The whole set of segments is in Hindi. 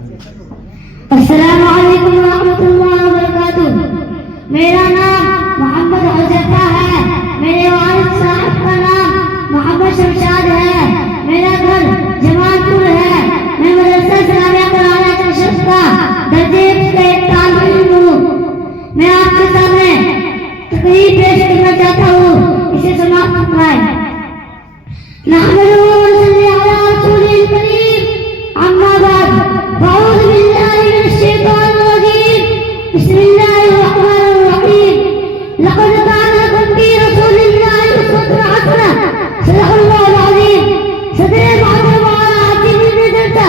अस्सलामु अलैकुम रहमतुल्लाहि व बरकातुहू। मेरा नाम मोहम्मद हुज़ैफा है। मेरे वालिद साहब का नाम मोहम्मद शमशाद है। मेरा घर जमालपुर है। मैं मदरसा इस्लामिया कुरान चशफ का दर्जे का एक तालिब इल्म हूँ। मैं आपके सामने तकरीर पेश करना चाहता हूँ, इसे समाप्त फरमाएं। नहमदुहु व नसल्ली अला रसूलिल करीम, अम्मा बाद, अऊज़ु बिल्लाहि मिनश शैतानिर रजीम, बिस्मिल्लाहिर रहमानिर रहीम। लक़द कान लकुम फी रसूलिल्लाहि उस्वतुन हसनह, सदक़ल्लाहुल अज़ीम। सदर मोहतरम व आतिफ इब्न जलसा,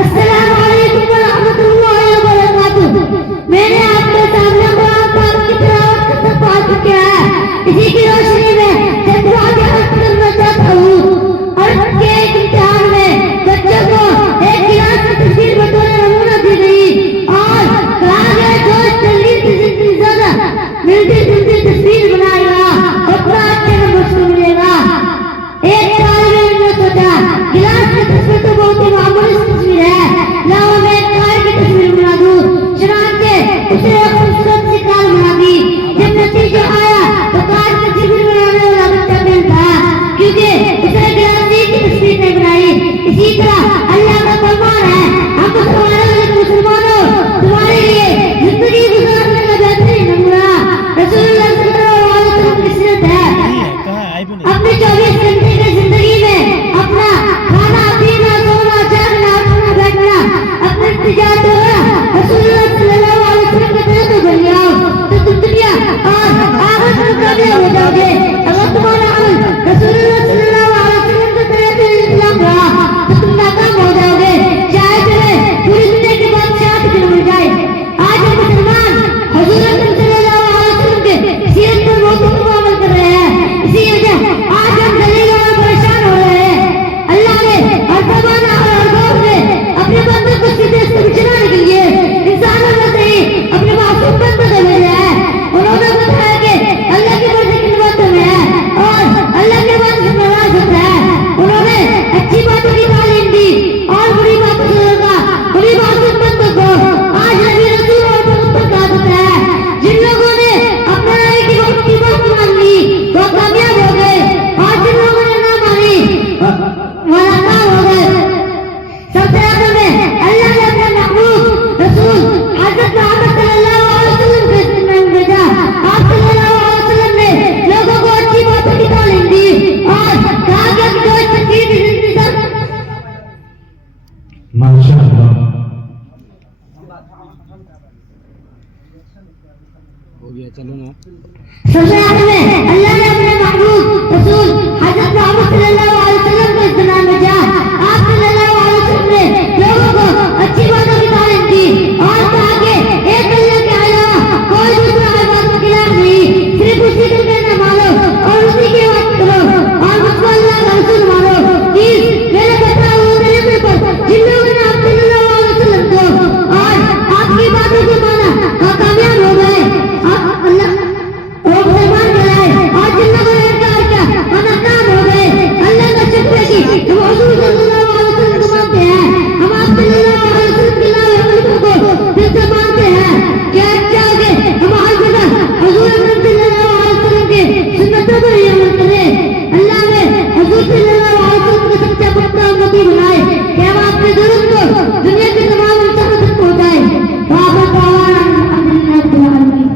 अस्सलामु अलैकुम व रहमतुल्लाहि व बरकातुहू। मैंने आपके सामने कुरान पाक की तिलावत का सवाल किया है। इसी की रोशनी में चंद बातें अर्ज करना चाहता हूँ। अर्ज के एक इम्तिहान में बच्चों को एक गिलास की तस्वीर बतौर नमूना दी गई और कहा गया जो इस तस्वीर की जितनी ज्यादा मिलती जुलती तस्वीर बनाएगा उतना अच्छे नंबर उसको मिलेगा। एक तालिब इल्म ने सोचा गिलास की तस्वीर तो बहुत ही मामूली तस्वीर है, लाओ मैं एक कार की तस्वीर बना दूं। चुनांचे उसे एक खूबसूरत सी कार बना दी। जब नतीजा आया तो कार की तस्वीर बनाने वाला बच्चा फेल था, क्योंकि उसने गिलास की तस्वीर नहीं बनाई। इसी तरह अल्लाह का फरमान है, हम मुसलमानों तुम्हारे लिए जिंदगी गुजारने का बेहतरीन नमूना रसूलुल्लाह सल्लल्लाहु अलैहि वसल्लम की सीरत है। अपने 24 घंटे की जिंदगी में अपना खाना पीना सोना जागना उठना बैठना अपने तिजारत होगा रसूलुल्लाह सल्लल्लाहु अलैहि वसल्लम के तरह तो बन जाओ तो तुम दुनिया और आखिरत में कामयाब हो जाओगे। अगर तुम्हारा अमल रसूलुल्लाह सल्लल्लाहु अलैहि वसल्लम के तरह से इस्लाम रहा तो तुम नाकाम हो जाओगे, चाहे तुम्हें पूरी दुनिया की बादशाह क्यों मिल जाए। आज हम मुसलमान हुजूर अकरम सल्लल्लाहु अलैहि वसल्लम के सीरत पर बहुत अमल कर रहे हैं। इसी वजह आज हम जलील और परेशान हो रहे हैं। अल्लाह ने हर जमाना और हर दौर में अपने बंदों को सीधे से बचाने के लिए इंसानों में से ही अपने मासूम बंदों को भेजा है। उन्होंने बताया कि अल्लाह की मर्जी किन बातों में है और अल्लाह के बातों से नाराज होता है। उन्होंने अच्छी बातों की तालीम दी और बुरी बातों से रोका बुरी बातों बंदों को। आज नबी रसूल और पैगंबर का आदत है, जिन लोगों ने अपने नबी की वक्त की बात मान ली वो कामयाब हो गए और जिन लोगों ने ना मानी वो नाकाम हो गए। सबसे आखिर में अल्लाह ने अपने महबूब रसूल हज़रत मोहम्मद सल्लल्लाहु अलैहि वसल्लम के नाम भेजा। आप सल्लल्लाहु अलैहि वसल्लम ने लोगों को अच्छी बातों की तालीम दी और कहा कि जो इस तकलीफ की जिंदगी सब माशाअल्लाह हो गया। चलो ना सबसे आखिर में अल्लाह ने अपने महबूब रसूल हज़रत मोहम्मद सल्लल्लाहु अलैहि वसल्लम को इस नाम भेजा। आप सल्लल्लाहु अलैहि वसल्लम ने लोगों को अच्छी बातों की तालीम दी और कहा कि एक अल्लाह के अलावा कोई दूसरा इबादत का खिलाफ नहीं, सिर्फ उसी को कहना मानो और उसी की बात करो और मुझको अल्लाह का रसूल मानो। प्लीज मेरे बताए हुए तरीके पर जिन लोगों ने आप सल्लल्लाहु अलैहि वसल्लम को और आपकी बातों को माना वो कामयाब हो गए। अल्लाह वो मुसलमान कहलाए और जिन लोगों ने इनकार किया वो नाकाम हो गए। अल्लाह का शुक्र है कि हम हुजूर सल्लल्लाहु अलैहि वसल्लम को मानते हैं, हम आप सल्लल्लाहु अलैहि वसल्लम के लाए हुकुम को दिल से मानते हैं। क्या चाहोगे हम हर जगह हुजूर अकरम सल्लल्लाहु अलैहि वसल्लम के सुन्नतों पर ही अमल करें। अल्लाह ने हुजूर सल्लल्लाहु अलैहि वसल्लम को सच्चा पक्का उम्मती बनाए कि हम आपके दुरूद को दुनिया के तमाम इंसानों तक पहुंचाएं। वाह अल्हम्दुलिल्लाह रब्बिल आलमीन।